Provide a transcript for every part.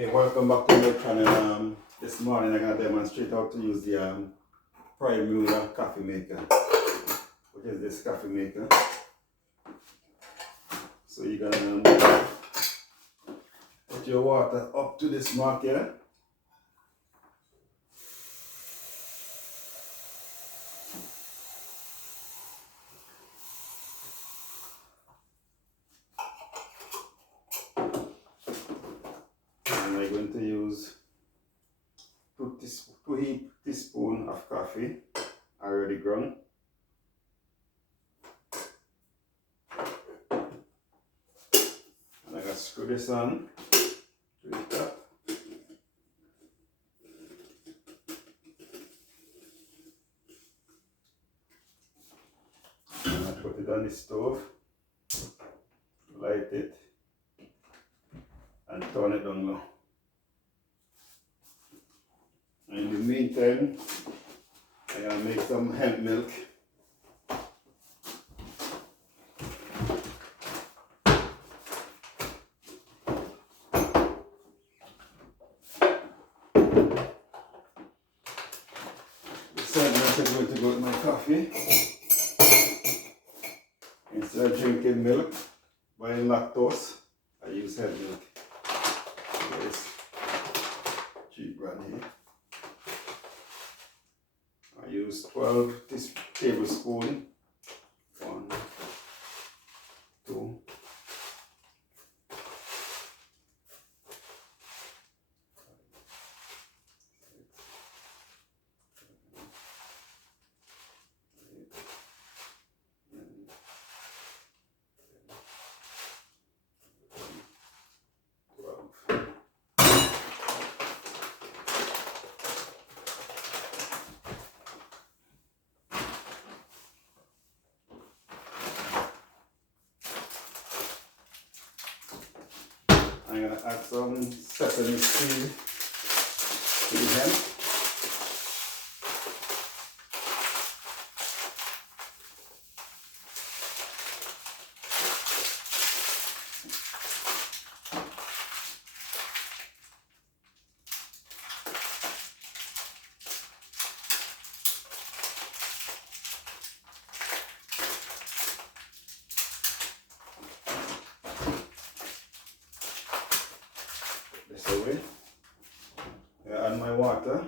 Hey, welcome back to my channel. This morning I'm going to demonstrate how to use the Primula coffee maker, which is this coffee maker. So you're going to put your water up to this mark here. And we're going to use 2 teaspoons of coffee already ground. And I'm going to screw this on to the top. And I put it on the stove, light it, and turn it down low. In the meantime, I'm going to make some hemp milk. This hemp milk is going to go with my coffee. Instead of drinking milk, buying lactose, I use hemp milk. This cheap brand here. I use 12 tablespoons. 1, 2, 12. I'm going to add some sesame seed to the hemp. This away. I add my water.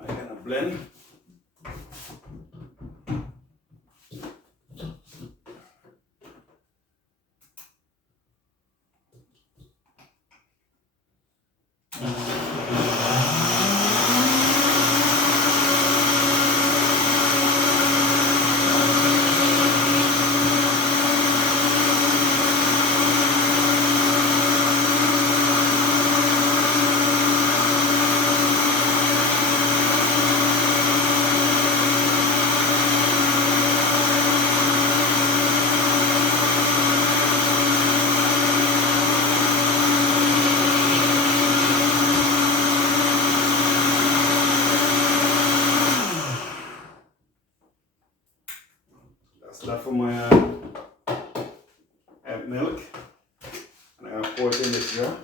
I'm going to blend. That's that for my hemp milk. And I'm going to pour it in this jar.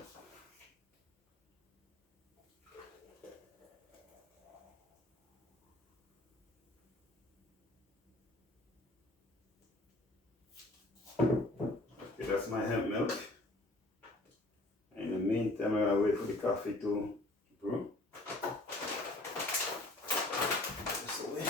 Okay, that's my hemp milk. In the meantime, I'm going to wait for the coffee to brew. This away.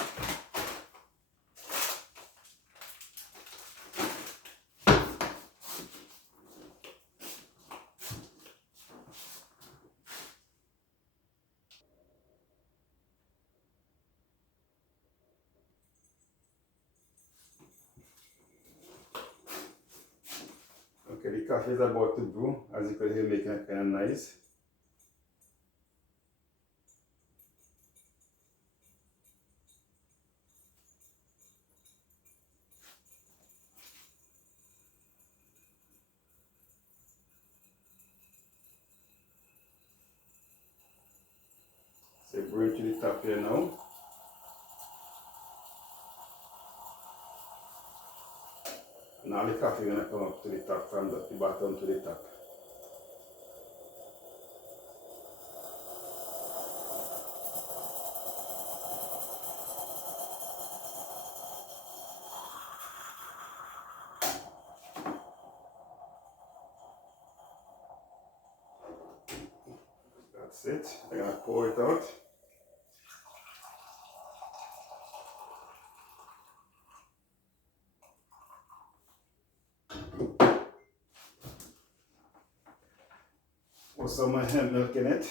Okay, the coffee is about to brew. As you can hear, making it kind of nice. So bring it to the top here now. all the coffee gonna come up to the top from the bottom to the top. That's it. I'm gonna pour it out. Put some hemp milk in it.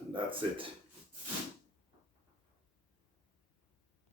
And that's it.